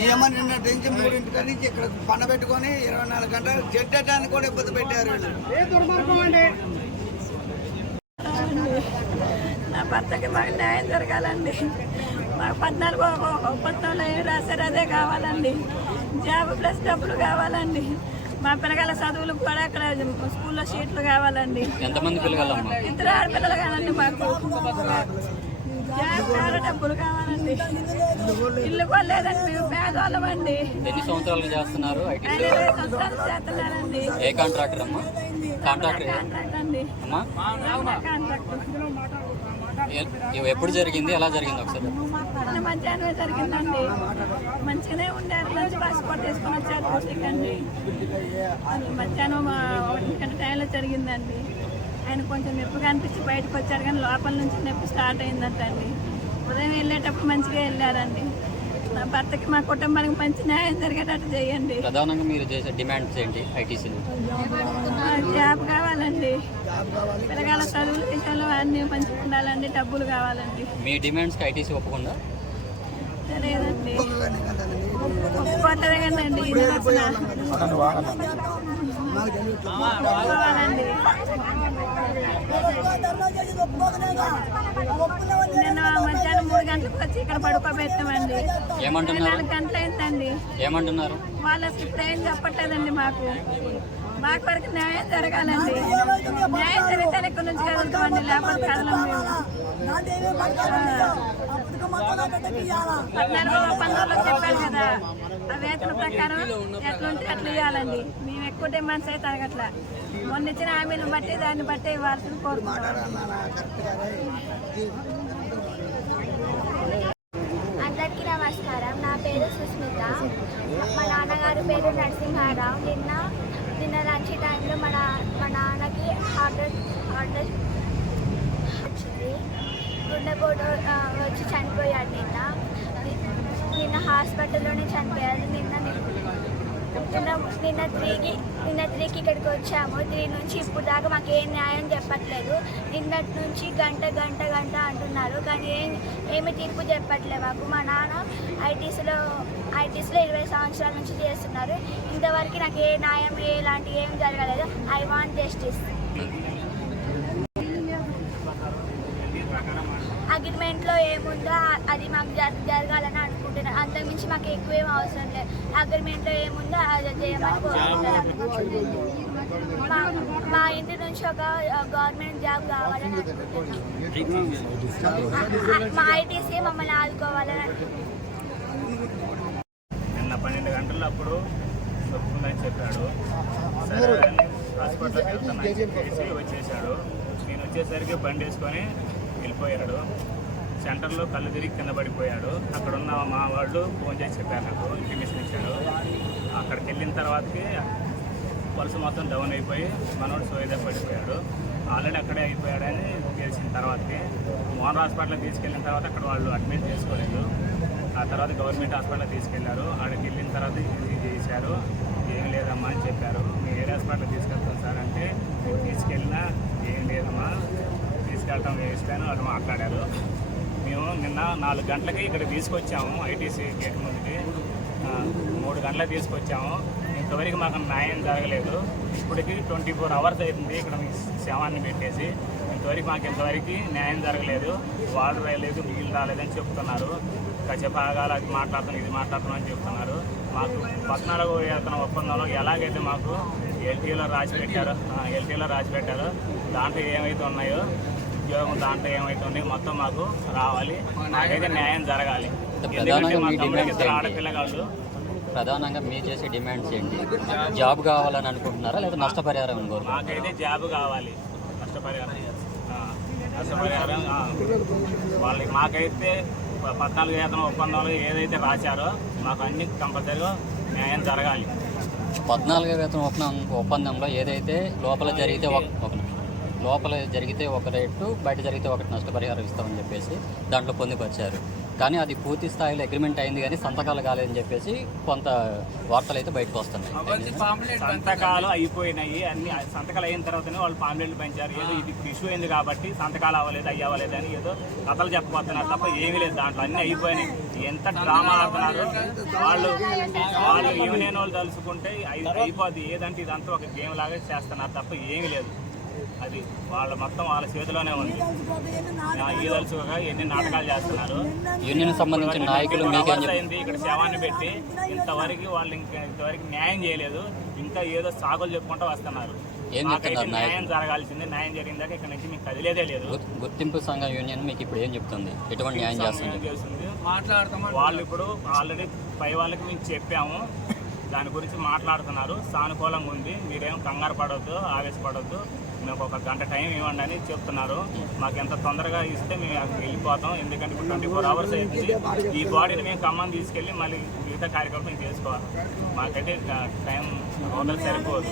నియమం నిన్నటి నుంచి 3 నుంచి ఇక్కడ పండ పెట్టుకొని 24 గంటలు చెడ్డటానికి కూడా ఇబ్బంది పెట్టారు. నా భర్తకి మాకు న్యాయం జరగాలండి. మాకు 14 ఒప్పందంలో ఏమి రాశారు అదే కావాలండి. జాబ్ ప్లస్ డబ్బులు కావాలండి. మా పిల్లగాళ్ళ చదువులు కూడా అక్కడ స్కూల్లో సీట్లు కావాలండి. ఎంతమంది పిల్లగాళ్ళమ్మా? 2 ఆడపిల్లలు కావాలండి. మాకు జాబ్ చాలా డబ్బులు కావాలండి. ఇల్లు కొనలేదండి. మేము పేదవాళ్ళమండి. ఎన్ని సంవత్సరాలు చేస్తున్నారు? 20 సంవత్సరాలు చేస్తున్నారండి. ఏ కాంట్రాక్టర్ అమ్మా? కాంట్రాక్టర్ అండి అమ్మా? కాంట్రాక్టర్. ఎప్పుడు జరిగింది, ఎలా జరిగింది ఒకసారి? మధ్యాహ్నమే జరిగిందండి. మంచిగానే ఉండారు. మంచి పాస్పోర్ట్ తీసుకొని వచ్చారు డ్యూటీకండి. మధ్యాహ్నం 1 గంట టైంలో జరిగిందండి. ఆయన కొంచెం నొప్పిగా అనిపించి బయటకు వచ్చారు, కానీ లోపల నుంచి నొప్పి స్టార్ట్ అయిందంటండి. ఉదయం వెళ్ళేటప్పుడు మంచిగా వెళ్ళారండి. నా భర్తకి మా కుటుంబానికి మంచి న్యాయం జరిగేటట్టు చేయండి. ప్రధానంగా మీరు చేసే డిమాండ్స్ ఏంటి? ఐటీసీలో జాబ్ కావాలండి. పిల్లగాళ్ళ చదువుల విషయంలో అన్నీ మంచిగా ఉండాలండి. డబ్బులు కావాలండి. మీ డిమాండ్స్కి ఐటీసీ ఒప్పుకుందా? లేదండి, ఒప్పుకోవట్లే కదండి. ఒప్పుకోవాలండి. నిన్న మధ్యాహ్నం 3 గంటలకు వచ్చి ఇక్కడ పడుకోబెట్టామండి. 4 గంటలు అయిందండి. ఏమంటున్నారు వాళ్ళు? అసలు ఇప్పుడు ఏం చెప్పట్లేదండి. మాకు వరకు న్యాయం జరగాలండి. న్యాయం జరిగితే ఇక్కడ నుంచి కదులుతామండి, లేకపోతే కదలం. మేము 14 ఒప్పందంలో చెప్పాను కదా, ఆ వేతన ప్రకారం ఎట్లుంటే అట్లా ఇవ్వాలండి. మేము ఎక్కువ డిమాండ్స్ అయితే అడగట్లా. మొన్న ఇచ్చిన హామీని బట్టి దాన్ని బట్టి ఇవ్వాల్సింది కోరుకుంటున్నాం. అందరికీ నమస్కారం. నా పేరు సుస్మిత. మా నాన్నగారి పేరు నరసింహారావు. నిన్న లంచ్ టైంలో మా నాన్నకి హార్ట్ వచ్చింది. గుండెపోటు వచ్చి చనిపోయాడు. నిన్న హాస్పిటల్లోనే చనిపోయాడు. నిన్న 3కి ఇక్కడికి వచ్చాము. 3 నుంచి ఇప్పుడు దాకా మాకు ఏం న్యాయం చెప్పట్లేదు. నిన్నటి నుంచి గంట అంటున్నారు, కానీ ఏమి తీర్పు చెప్పట్లేదు మాకు. మా నాన్న ఐటీసీలో 20 సంవత్సరాల నుంచి చేస్తున్నారు. ఇంతవరకు నాకు ఏ న్యాయం ఎలాంటి ఏం జరగలేదు. I want justice. అగ్రిమెంట్లో ఏముందో అది మాకు జరగాలని అనుకుంటున్నాను. అంతకుమించి మాకు ఎక్కువేం అవసరం లేదు. అగ్రిమెంట్లో ఏముందో అది చేయమని కోరుకుంటున్నాను. మా ఇంటి నుంచి ఒక గవర్నమెంట్ జాబ్ కావాలని అనుకుంటున్నాను. మా ఐటీసీ మమ్మల్ని ఆదుకోవాలని అనుకుంటున్నాను. నిన్న 12 గంటల అప్పుడు చెప్పుకుందని చెప్పాడు. సరే అని హాస్పిటల్కి వెళ్తానని చెప్పేసి వచ్చేసాడు. నేను వచ్చేసరికి బండి వేసుకొని వెళ్ళిపోయాడు. సెంటర్లో కళ్ళు తిరిగి కింద పడిపోయాడు. అక్కడ ఉన్న మా వాళ్ళు ఫోన్ చేసి చెప్పారు, నాకు ఇంటిమేషన్ ఇచ్చాడు. అక్కడికి వెళ్ళిన తర్వాతకి పల్స్ మొత్తం డౌన్ అయిపోయి మనోడు సోయిదా పడిపోయాడు. ఆల్రెడీ అక్కడే అయిపోయాడని తెలిసిన తర్వాతకి మోహన్ హాస్పిటల్కి తీసుకెళ్ళిన తర్వాత అక్కడ వాళ్ళు అడ్మిట్ చేసుకోలేదు. ఆ తర్వాత గవర్నమెంట్ హాస్పిటల్కి తీసుకెళ్లారు. అక్కడికి వెళ్ళిన తర్వాత ఇది చేశారు. ఏం లేదమ్మా అని చెప్పారు. మీ ఏ హాస్పిటల్కి తీసుకెళ్తాం సార్ అంటే తీసుకెళ్ళినా ఏం లేదమ్మా, తీసుకెళ్ళటం వేస్ట్ అని వాళ్ళు మాట్లాడారు. మేము నిన్న 4 గంటలకి ఇక్కడ తీసుకొచ్చాము. ఐటీసీ గేట్ ముందుకి 3 గంటలకు తీసుకొచ్చాము. ఇంతవరకు మాకు న్యాయం జరగలేదు. ఇప్పటికి 24 అవర్స్ అవుతుంది ఇక్కడ మీ శవాన్ని పెట్టేసి. ఇంతవరకు న్యాయం జరగలేదు. వాటర్ రాలేదు, నీళ్ళు రాలేదని చెప్తున్నారు. కాసేపు ఆగాలి, అది మాట్లాడుతున్నాం ఇది మాట్లాడుతున్నాం అని చెప్తున్నారు. మాకు 14వ వేతన ఒప్పందంలో ఎలాగైతే మాకు ఎల్టీలో రాసి పెట్టారో దాంట్లో ఏమైతే ఉన్నాయో ఉద్యోగం దాంట్లో ఏమైతే ఉన్నాయో మొత్తం మాకు రావాలి. నాకైతే న్యాయం జరగాలి. ఎందుకంటే మా తమ్ముడికి 2 ఆడపిల్లగాళ్ళు. ప్రధానంగా మీరు చేసే డిమాండ్స్ ఏంటి? జాబ్ కావాలని అనుకుంటున్నారా లేదా నష్టపరిహారం? మాకైతే జాబ్ కావాలి, నష్టపరిహారం వాళ్ళకి. మాకైతే 14 వేతన ఒప్పందాలు ఏదైతే రాశారో మాకు అన్ని కంపల్సరీగా న్యాయం జరగాలి. 14 వేతన ఒప్పందంలో ఏదైతే లోపల జరిగితే లోపల జరిగితే ఒక రేటు, బయట జరిగితే ఒకటి నష్టపరిహారం ఇస్తామని చెప్పేసి దాంట్లో పొందుపరిచారు. కానీ అది పూర్తి స్థాయిలో అగ్రిమెంట్ అయింది కానీ సంతకాలు కాలేదని చెప్పేసి కొంత వార్తలు అయితే బయటకు వస్తున్నాయి. సంతకాలు అయిపోయినాయి, అన్ని సంతకాలు అయిన తర్వాతనే వాళ్ళు పాంప్లెట్లు పెంచారు. ఏదో ఇది ఇష్యూ అయింది కాబట్టి సంతకాలు అవ్వలేదు, అవ్వలేదు అని ఏదో కథలు చెప్పబోతున్నారు తప్ప ఏమీ లేదు. దాంట్లో అన్నీ అయిపోయినాయి. ఎంత డ్రామా ఆడుతున్నారు వాళ్ళు యూనియన్ వాళ్ళు తలుచుకుంటే అయిపోద్ది. ఏదంటే ఇదంతా ఒక గేమ్ లాగా చేస్తున్నారు తప్ప ఏమీ లేదు. అది వాళ్ళ మొత్తం వాళ్ళ చేతిలోనే ఉంది. ఈ తలుచుగా ఎన్ని నాటకాలు చేస్తున్నారు. యూనియన్ సంబంధించిన నాయకులు అయింది ఇక్కడ శవాన్ని పెట్టి ఇంతవరకు వాళ్ళు ఇంతవరకు న్యాయం చేయలేదు. ఇంకా ఏదో సాగులు చెప్పుకుంటూ వస్తున్నారు. న్యాయం జరగాల్సిందే, న్యాయం జరిగిందాక ఇక్కడ నుంచి మీకు కదిలేదే లేదు. గుర్తింపు సంఘం యూనియన్ మీకు ఇప్పుడు ఏం చెప్తుంది, ఎటువంటి న్యాయం చేస్తుంది? వాళ్ళు ఇప్పుడు ఆల్రెడీ పై వాళ్ళకి మేము చెప్పాము, దాని గురించి మాట్లాడుతున్నారు. సానుకూలంగా ఉంది, మీరేం కంగారు పడవద్దు, ఆవేశపడవద్దు, మేము ఒక గంట టైం ఇవ్వండి అని చెప్తున్నారు. మాకు ఎంత తొందరగా ఇస్తే మేము అక్కడికి వెళ్ళిపోతాం. ఎందుకంటే ఇప్పుడు 24 hours అయింది. ఈ బాడీని మేము ఖమ్మం తీసుకెళ్ళి మళ్ళీ మిగతా కార్యక్రమం చేసుకోవాలి. మాకైతే టైం సరిపోదు.